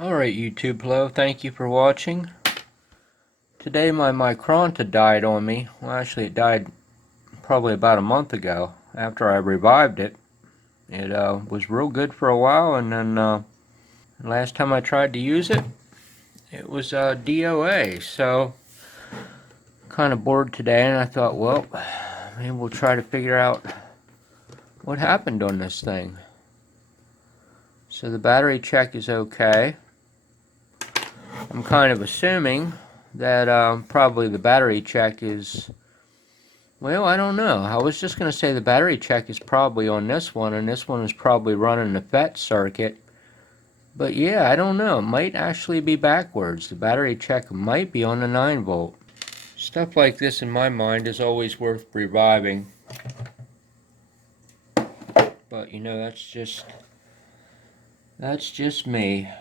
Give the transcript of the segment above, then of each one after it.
Alright YouTube hello, thank you for watching. Today my micronta died on me. Well, actually it died probably about a month ago after I revived it. It was real good for a while, and then last time I tried to use it, it was DOA. So kind of bored today, and I thought, well, maybe we'll try to figure out what happened on this thing. So the battery check is okay. I'm kind of assuming that probably the battery check is, well, I don't know. I was just going to say the battery check is probably on this one, and this one is probably running the FET circuit. But yeah, I don't know. It might actually be backwards. The battery check might be on the 9 volt. Stuff like this in my mind is always worth reviving. But you know, that's just me.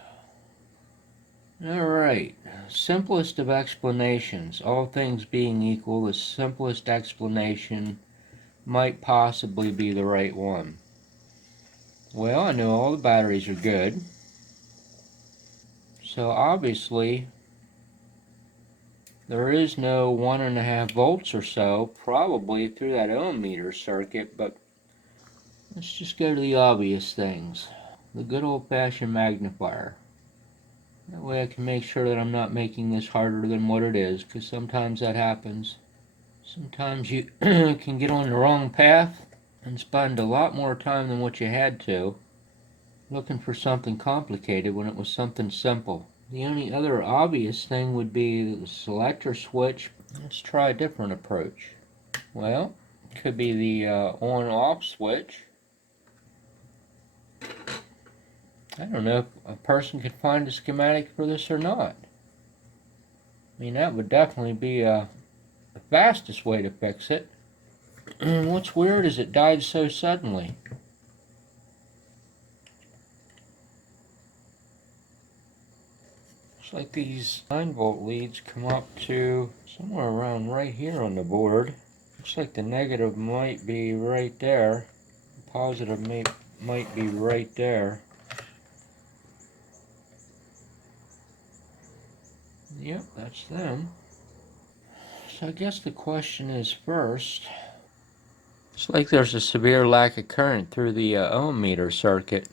Alright, simplest of explanations. All things being equal, the simplest explanation might possibly be the right one. Well, I know all the batteries are good. So obviously, there is no 1.5 volts or so, probably through that ohm meter circuit, but let's just go to the obvious things. The good old-fashioned magnifier. That way I can make sure that I'm not making this harder than what it is, because sometimes that happens. Sometimes you can get on the wrong path and spend a lot more time than what you had to looking for something complicated when it was something simple. The only other obvious thing would be the selector switch. Let's try a different approach. Well, it could be the on-off switch. I don't know if a person could find a schematic for this or not. I mean, that would definitely be the fastest way to fix it. What's weird is it died so suddenly. Looks like these 9 volt leads come up to somewhere around right here on the board. Looks like the negative might be right there. The positive might be right there. Yep, that's them. So I guess the question is first, it's like there's a severe lack of current through the ohm meter circuit.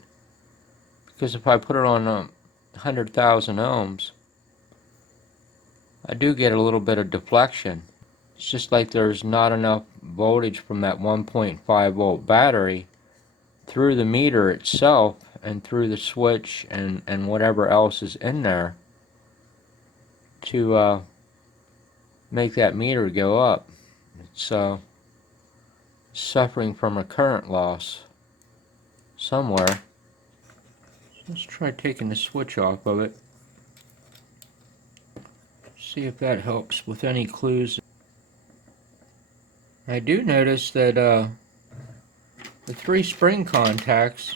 Because if I put it on 100,000 ohms, I do get a little bit of deflection. It's just like there's not enough voltage from that 1.5 volt battery through the meter itself and through the switch and whatever else is in there to make that meter go up. It's suffering from a current loss somewhere. Let's try taking the switch off of it. See if that helps with any clues. I do notice that the 3 spring contacts,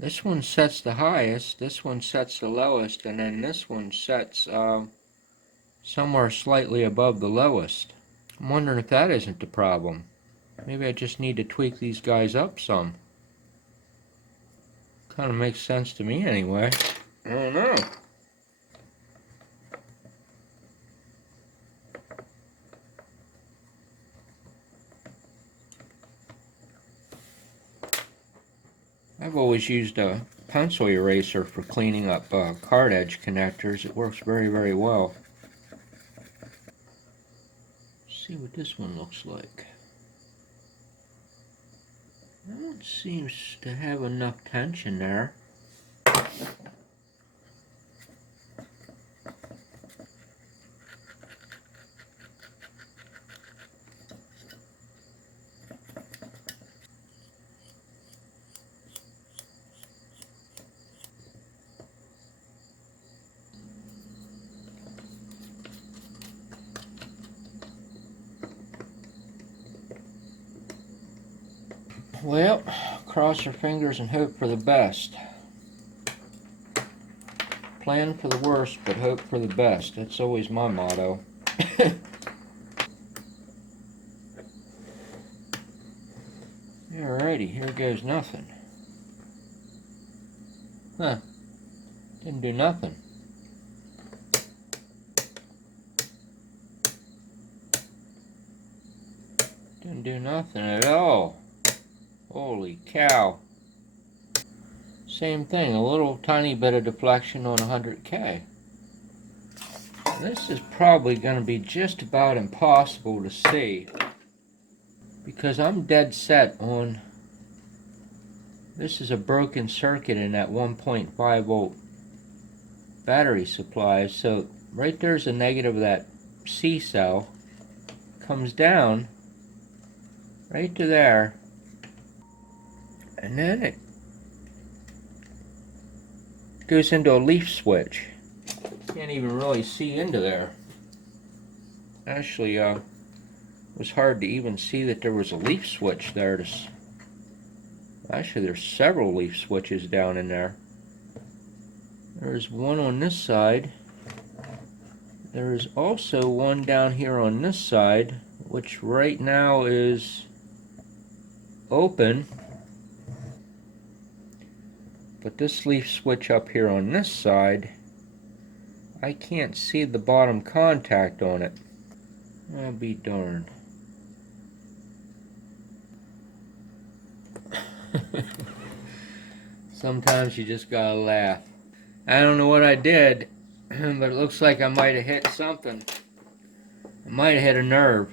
this one sets the highest, this one sets the lowest, and then this one sets somewhere slightly above the lowest. I'm wondering if that isn't the problem. Maybe I just need to tweak these guys up some. Kind of makes sense to me anyway. I don't know. I've always used a pencil eraser for cleaning up card edge connectors. It works very, very well. Let's see what this one looks like. That one seems to have enough tension there. Well, cross your fingers and hope for the best. Plan for the worst, but hope for the best. That's always my motto. Alrighty, here goes nothing. Huh. Didn't do nothing. Didn't do nothing at all. Holy cow. Same thing, a little tiny bit of deflection on 100K. This is probably going to be just about impossible to see because I'm dead set on this is a broken circuit in that 1.5 volt battery supply. So right there's a negative of that C cell, comes down right to there, and then it goes into a leaf switch. Can't even really see into there. Actually, it was hard to even see that there was a leaf switch there. Actually, there's several leaf switches down in there. There's one on this side. There's also one down here on this side, which right now is open. But this leaf switch up here on this side, I can't see the bottom contact on it. I'll be darned. Sometimes you just gotta laugh. I don't know what I did, but it looks like I might have hit something. I might have hit a nerve.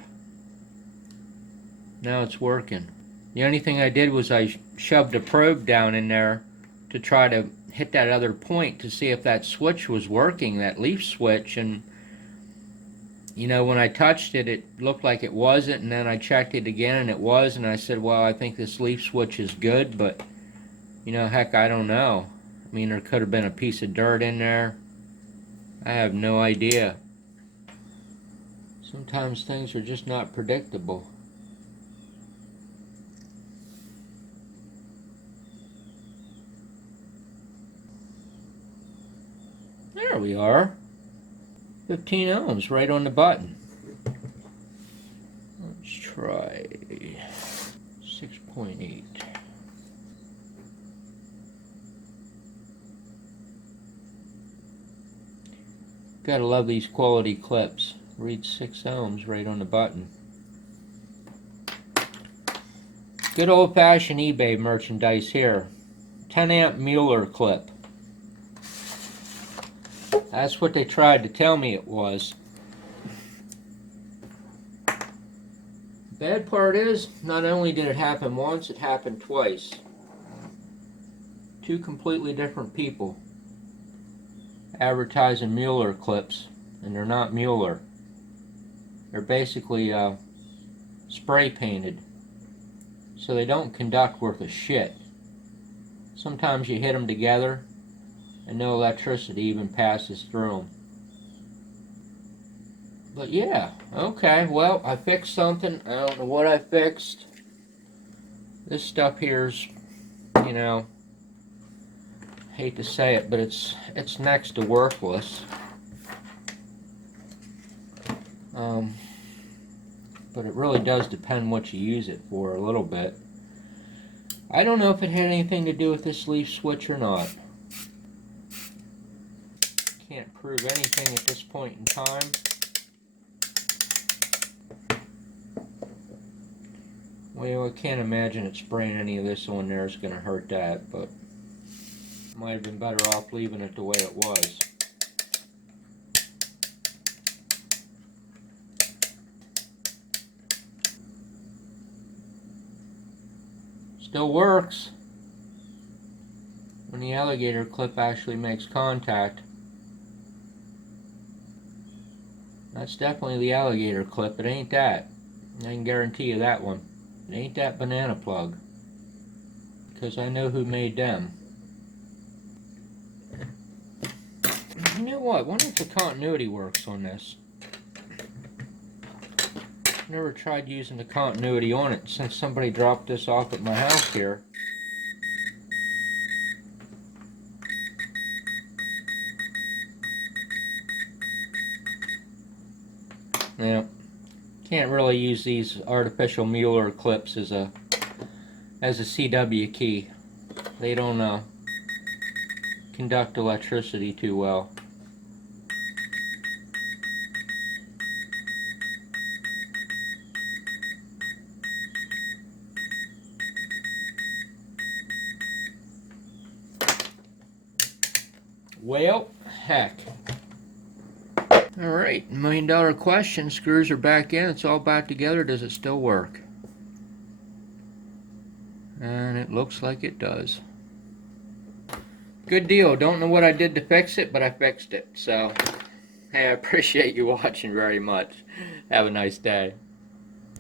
Now it's working. The only thing I did was I shoved a probe down in there to try to hit that other point to see if that switch was working, that leaf switch, and you know, when I touched it, it looked like it wasn't, and then I checked it again and it was, and I said, well, I think this leaf switch is good, but you know, heck, I don't know. I mean, there could have been a piece of dirt in there. I have no idea. Sometimes things are just not predictable. There we are. 15 ohms right on the button. Let's try 6.8. Gotta love these quality clips. Reads 6 ohms right on the button. Good old-fashioned eBay merchandise here. 10 amp Mueller clip. That's what they tried to tell me it was. Bad part is, not only did it happen once, it happened twice. Two completely different people advertising Mueller clips, and they're not Mueller. They're basically spray painted, so they don't conduct worth a shit. Sometimes you hit them together and no electricity even passes through them. But yeah, okay, well, I fixed something. I don't know what I fixed. This stuff here's, you know, hate to say it, but it's next to worthless. But it really does depend what you use it for a little bit. I don't know if it had anything to do with this leaf switch or not. Can't prove anything at this point in time. Well, I can't imagine it spraying any of this on there is going to hurt that, but might have been better off leaving it the way it was. Still works when the alligator clip actually makes contact. That's definitely the alligator clip. It ain't that. I can guarantee you that one. It ain't that banana plug. Because I know who made them. You know what? I wonder if the continuity works on this. Never tried using the continuity on it since somebody dropped this off at my house here. Now, can't really use these artificial Mueller clips as a CW key. They don't conduct electricity too well. Well, heck. Alright, $1 million question. Screws are back in. It's all back together. Does it still work? And it looks like it does. Good deal. Don't know what I did to fix it, but I fixed it. So, hey, I appreciate you watching very much. Have a nice day.